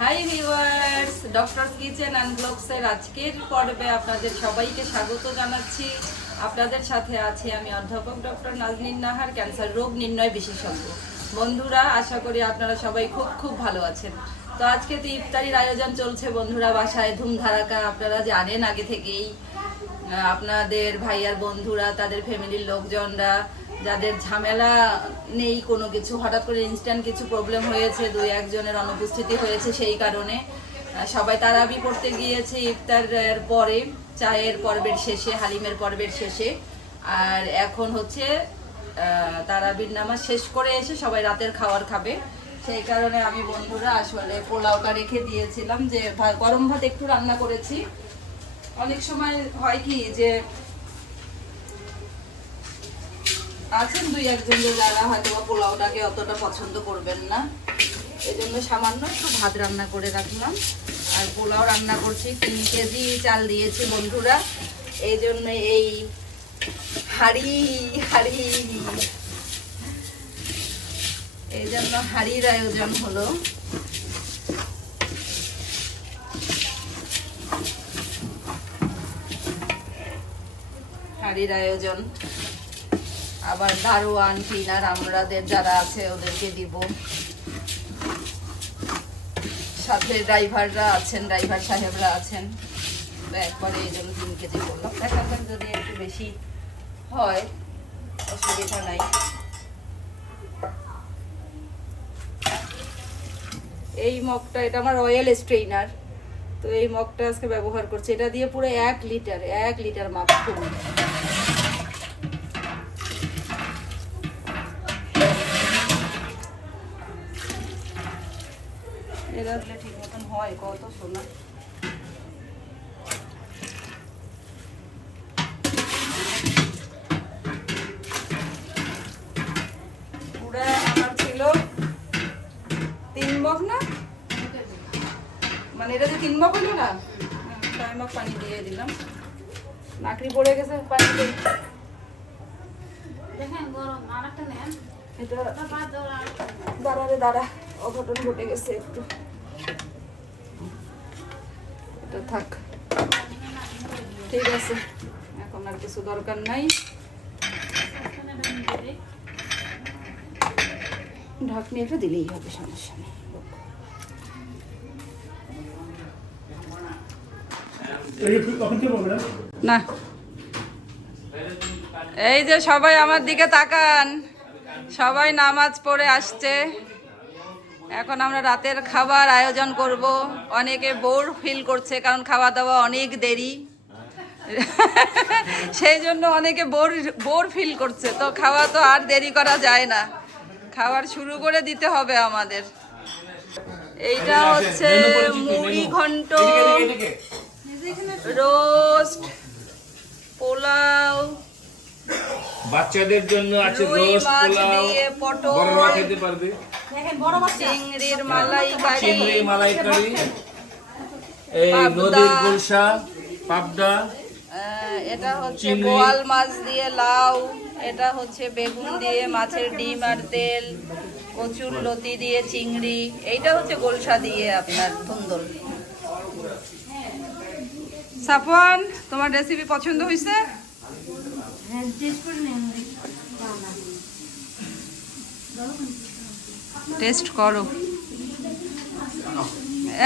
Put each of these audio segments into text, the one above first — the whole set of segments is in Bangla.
High viewers, doctors kitchen and ব্লগসের আজকের পর্বে আপনাদের সবাইকে স্বাগত জানাচ্ছি। আপনাদের সাথে আছি আমি অধ্যাপক ডক্টর নাজনীন নাহার, ক্যান্সার রোগ নির্ণয় বিশেষজ্ঞ। বন্ধুরা, আশা করি আপনারা সবাই খুব ভালো আছেন। তো আজকে তো ইফতারির আয়োজন চলছে বন্ধুরা, বাসায় ধুমধারাকা। আপনারা জানেন আগে থেকেই আপনাদের ভাইয়ার বন্ধুরা, তাদের ফ্যামিলির লোকজনরা, যাদের ঝামেলা নেই কোনো কিছু, হঠাৎ করে ইনস্ট্যান্ট কিছু প্রবলেম হয়েছে, দুই একজনের অনুপস্থিতি হয়েছে, সেই কারণে সবাই তারাবি পড়তে গিয়েছে ইফতারের পরে, চায়ের পর্বের শেষে, হালিমের পর্বের শেষে। আর এখন হচ্ছে তারাবির নামাজ শেষ করে এসে সবাই রাতের খাবার খাবে। সেই কারণে আমি বন্ধুরা আসলে পোলাওটা রেখে দিয়েছিলাম, যে গরম ভাত একটু রান্না করেছি। অনেক সময় হয় কি যে আছেন দুই একজন যারা হয়তো পোলাওটাকে অতটা পছন্দ করবেন না, এই জন্য সামান্য একটু ভাত রান্না করে রাখলাম। আর পোলাও রান্না করছি, 3 কেজি চাল দিয়েছি বন্ধুরা, এই জন্য এই হাঁড়ি এই জন্য হাঁড়ির আয়োজন হলো। হাঁড়ির আয়োজন, আবার দারোয়ান ক্লিনার আমরাদের যারা আছে ওদেরকে দিব, সাথে ড্রাইভাররা আছেন, ড্রাইভার সাহেবরা আছেন। তো একবারে এই জন্য 3 কেজি করলাম। দেখা যাক যদি একটু বেশি হয়, অসুবিধা নাই। এই মগটা, এটা আমার অয়েল স্ট্রেইনার, তো এই মগটা আজকে ব্যবহার করছি। এটা দিয়ে পুরো 1 লিটার মাপ করুন। এটা দিলে ঠিক মতন হয় কত সোনা। পুরা আমার ছিল 3 মগ না, মানে এটা যে 3 মগ হলো না, 6 মগ পানি দিয়ে দিলাম। নাকড়ি পড়ে গেছে পানিতে। দাঁড়া, অঘটন ঘটে গেছে একটু, এটা থাক, ঠিক আছে, এখন আর কিছু দরকার নাই। ঢাকনি একটা দিলেই হবে, সমস্যা নেই। না, এই যে সবাই আমার দিকে তাকান, সবাই নামাজ পড়ে আসছে। এখন আমরা রাতের খাবার আয়োজন করব। অনেকে বোর ফিল করছে, কারণ খাওয়া দাওয়া অনেক দেরি, সেই জন্য অনেকে বোর ফিল করছে। তো খাওয়া তো আর দেরি করা যায় না, খাবার শুরু করে দিতে হবে আমাদের। এইটা হচ্ছে মুড়ি ঘন্ট, রোস্ট, পোলাও, বাচ্চাদের জন্য আছে রোস্ট, পোলাও, বড়রা খেতে পারবে, চিংড়ির মালাইকারি, এই নদীর গুলশা, পাবদা, এটা হচ্ছে বোয়াল মাছ দিয়ে লাউ, এটা হচ্ছে বেগুন দিয়ে মাছের ডিম আর তেল, কচুর লতি দিয়ে চিংড়ি, এইটা হচ্ছে গোলসা দিয়ে আপনার ধুন্দল। সাফওয়ান, তোমার রেসিপি পছন্দ হয়েছে? টেস্ট করো।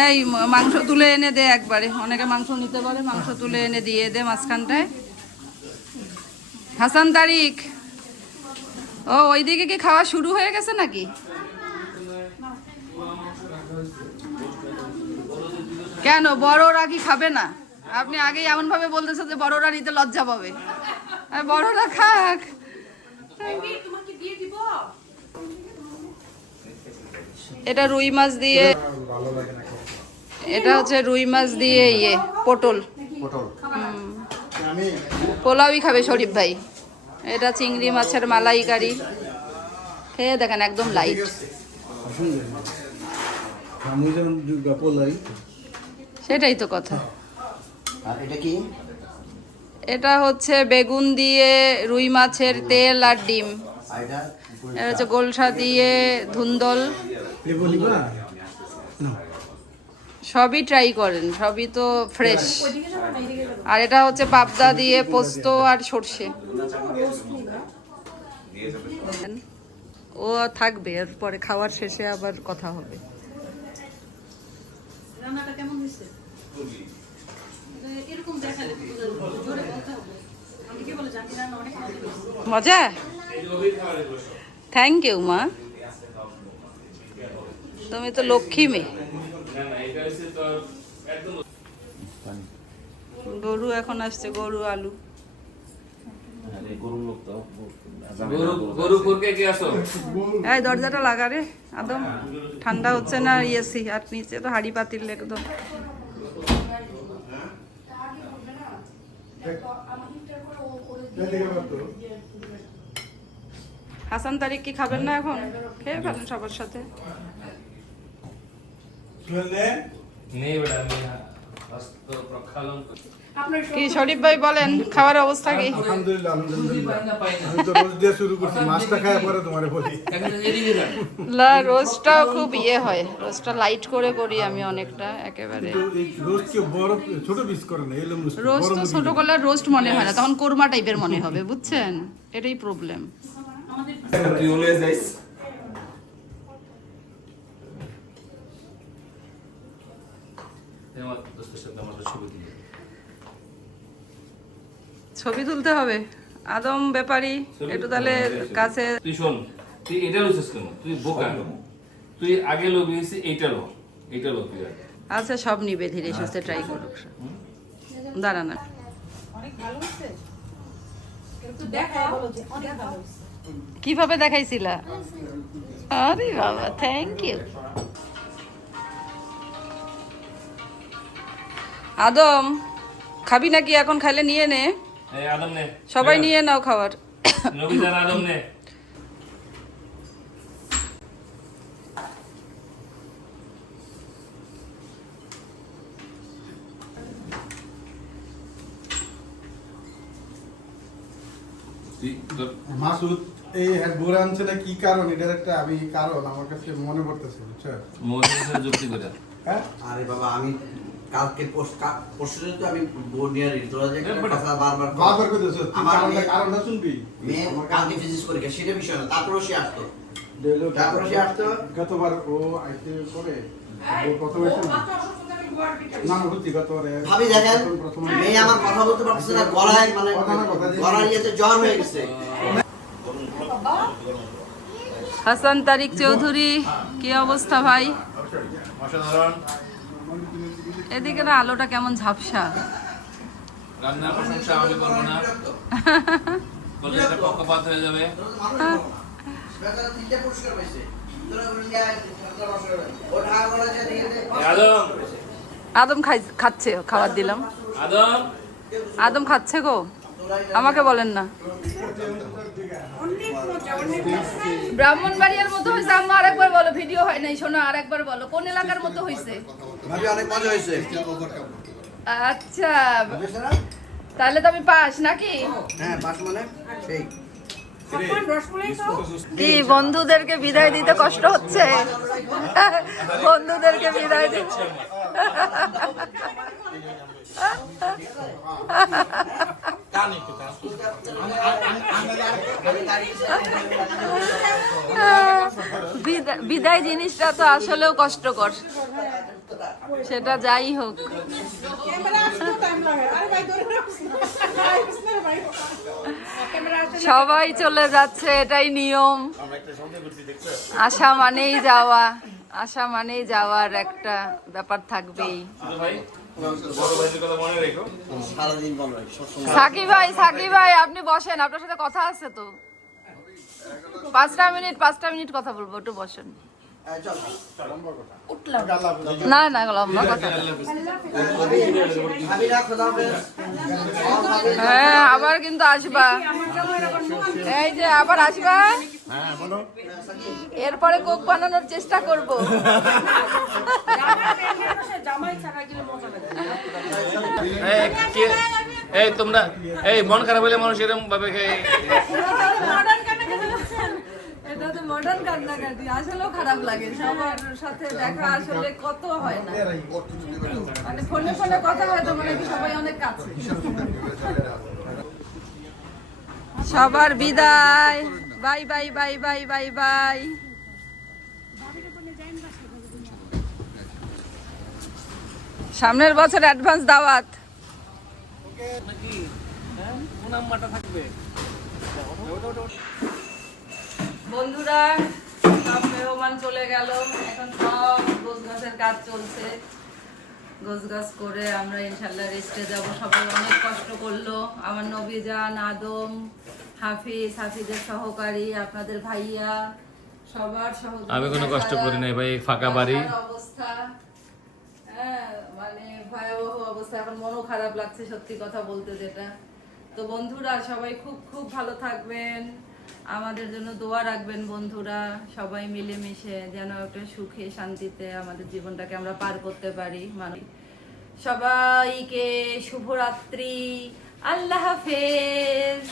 এই মাংস তুলে এনে দে একবারে, অনেকে মাংস নিতে পারে, মাংস তুলে এনে দিয়ে দে মাঝখানটায়। হাসান তারিক, ও ওইদিকে কি খাওয়া শুরু হয়ে গেছে নাকি? কেন বড়রা কি খাবে না? আপনি আগেই এমন ভাবে বলতেছেন যে বড়রা নিতে লজ্জা পাবে। বড়রা খাক। এটা রুই মাছ দিয়ে, এটা হচ্ছে রুই মাছ দিয়ে পটল। পোলাওই খাবে শরীফ ভাই। এটা চিংড়ি মাছের মালাইকারি, খেয়ে দেখেন একদম লাইট। সেটাই তো কথা। এটা হচ্ছে বেগুন দিয়ে রুই মাছের তেল আর ডিম। এটা হচ্ছে গোলসা দিয়ে ধুন্দল। সবই ট্রাই করেন, সবই তো ফ্রেশ। আর এটা হচ্ছে পাবদা দিয়ে পোস্ত আর সর্ষে। ও থাকবে, এরপরে খাওয়ার শেষে আবার কথা হবে। রান্নাটা কেমন হয়েছে? এরকম দেখালে জোরে বলতে হবে। আমি কি বলে জানি রান্না অনেক মজা হয়েছে। মজা? থ্যাংক ইউ মা, তুমি তো লক্ষ্মী মেয়ে। গরু এখন আসছে, গরু আলু। এই দরজাটা লাগা রে একদম, ঠান্ডা হচ্ছে না এসি, আর নিচে তো হাড়ি পাতিল একদম। হাসান তারিক কি খাবেন না এখন? খেয়ে ফেলেন সবার সাথে। কি শরীফ ভাই বলেন, খাওয়ার অবস্থা কি? আলহামদুলিল্লাহ আলহামদুলিল্লাহ। আমি তো রোজ দিয়ে শুরু করছি, মাছটা খাওয়া পরে তোমারে বলি। না, রোস্টটাও খুব ইয়ে হয়, রোস্টটা লাইট করে করি আমি অনেকটা একেবারে। তো এই রোজ কি বড় ছোট পিস করে না, এলো রোস্ট তো ছোট করলে রোস্ট মনে হয় না, তখন কোরমা টাইপের মনে হবে, বুঝছেন? এটাই প্রবলেম। ছবি তুলতে হবে আদম ব্যাপারী, একটু তাহলে কাছে। তুই শোন, তুই এটা লইছিস কেন? তুই বোকা, তুই আগে লবি এইটা লো, এইটা লো তুই আগে। আচ্ছা, সব নিবে, ধীরে সুস্থে ট্রাই করুক। দাঁড়া না, অনেক ভালো হয়েছে। কিন্তু দেখাই বলো যে অনেক ভালো হয়েছে। কিভাবে দেখাইছিলা? আরে বাবা, থ্যাংক ইউ। আদম খাবি নাকি? এখন খাইলে নিয়ে নে, এই আদম নে, সবাই নিয়ে নাও খাবার। নবীদার আদম নে। মাসুদ এই বোরা আনছে না, কি কারণ? এটার একটা আমি কারণ আমার কাছে মনে পড়তেছে, বুঝছো? মোদের যুক্তি করে। হ্যাঁ আরে বাবা, আমি কালকে পরশু তো আমি বোর্ড নিয়ে রেডি, তোরা যে একটা কথা বারবার বারবার কইতেছ, তুই আমার কারণটা শুনবি। মেয়ে কালকে ফিজিক্স পরীক্ষা, সেটা বিষয় না, তারপরেও সে আসতো। তারপরে সে আসতো। গতবার ও আইতে করে ও প্রথমে না না বুঝছি, গতবারে ভাবি দেখেন, প্রথমে মেয়ে আমার কথা বলতে পারছে না, গলায় মানে গলার ইয়েতে জ্বর হয়ে গেছে। হাসান তারিক চৌধুরী, কি অবস্থা ভাই? অসাধারণ। এদিকে না আলোটা কেমন ঝাপসা। রান্নার প্রশংসা আমি করবো না, বললে এটা পক্ষপাত হয়ে যাবে। বেচারা 3টা পুরস্কার পাইছে। তোরা বলে যে ও ঢাকা বলা যায় এই আদম, আদম খাচ্ছে, খাবার দিলাম। আদম, আদম খাচ্ছে গো, আমাকে বলেন না। ব্রাহ্মণবাড়িয়ার মতো হয়েছে আম্মা, আরেকবার বলো, ভিডিও হয় নাই শোনা, আরেকবার বলো কোন এলাকার মতো হয়েছে। ভাবি অনেক মজা হয়েছে। আচ্ছা, তাহলে তো আমি পাস নাকি? হ্যাঁ, পাস মানে সেই কি বন্ধুদেরকে বিদায় দিতে কষ্ট হচ্ছে? বন্ধুদেরকে বিদায় দিচ্ছে। বিদায় জিনিসটা তো আসলেও কষ্টকর, সেটা যাই হোক। সবাই চলে যাচ্ছে, এটাই নিয়ম। আশা মানেই যাওয়া, আশা মানেই যাওয়ার একটা ব্যাপার থাকবেই। সারাদিন বলো সবসময়। সাকি ভাই আপনি বসেন, আপনার সাথে কথা আছে তো। 5টা মিনিট কথা বলবো, একটু বসেন। না না, লম্বা কথা। হ্যাঁ, আবার কিন্তু আসবা, এই যে আবার আসবা। এরপরে কোক বানানোর চেষ্টা করবো। এই তোমরা, এই মন খারাপ হলে মানুষ এরকম ভাবে এটা তো মডার্ন গান না আসলেও খারাপ লাগে, সবার সাথে দেখা আসলে কত হয় না, মানে ফোনে ফোনে কথা হয়তো মনে হয় সবাই অনেক কাছে। সবার বিদায়, bye bye bye bye bye bye. সামনের বছর অ্যাডভান্স দাওয়াত। বন্ধুরা, সব মেহমান চলে গেল, এখন সব গোছগাছের কাজ চলছে। গোছগাছ করে আমরা ইনশাল্লাহ রেস্টে যাব। সবাই অনেক কষ্ট করলো, আমার নবীজান, আদম, হাফিজের সহকারী, আপনাদের ভাইয়া, সবার সহযোগিতা। আমি কোনো কষ্ট করি নাই ভাই, ফাঁকা বাড়ি। অবস্থা, হ্যাঁ, মানে ভয়াবহ অবস্থা। এখন মনও খারাপ লাগছে সত্যি কথা বলতে যেটা। তো বন্ধুরা, সবাই খুব খুব ভালো থাকবেন, আমাদের জন্য দোয়া রাখবেন বন্ধুরা। সবাই মিলেমিশে যেন একটা সুখে শান্তিতে আমাদের জীবনটাকে আমরা পার করতে পারি। মানে সবাইকে শুভরাত্রি, আল্লাহ হাফেজ।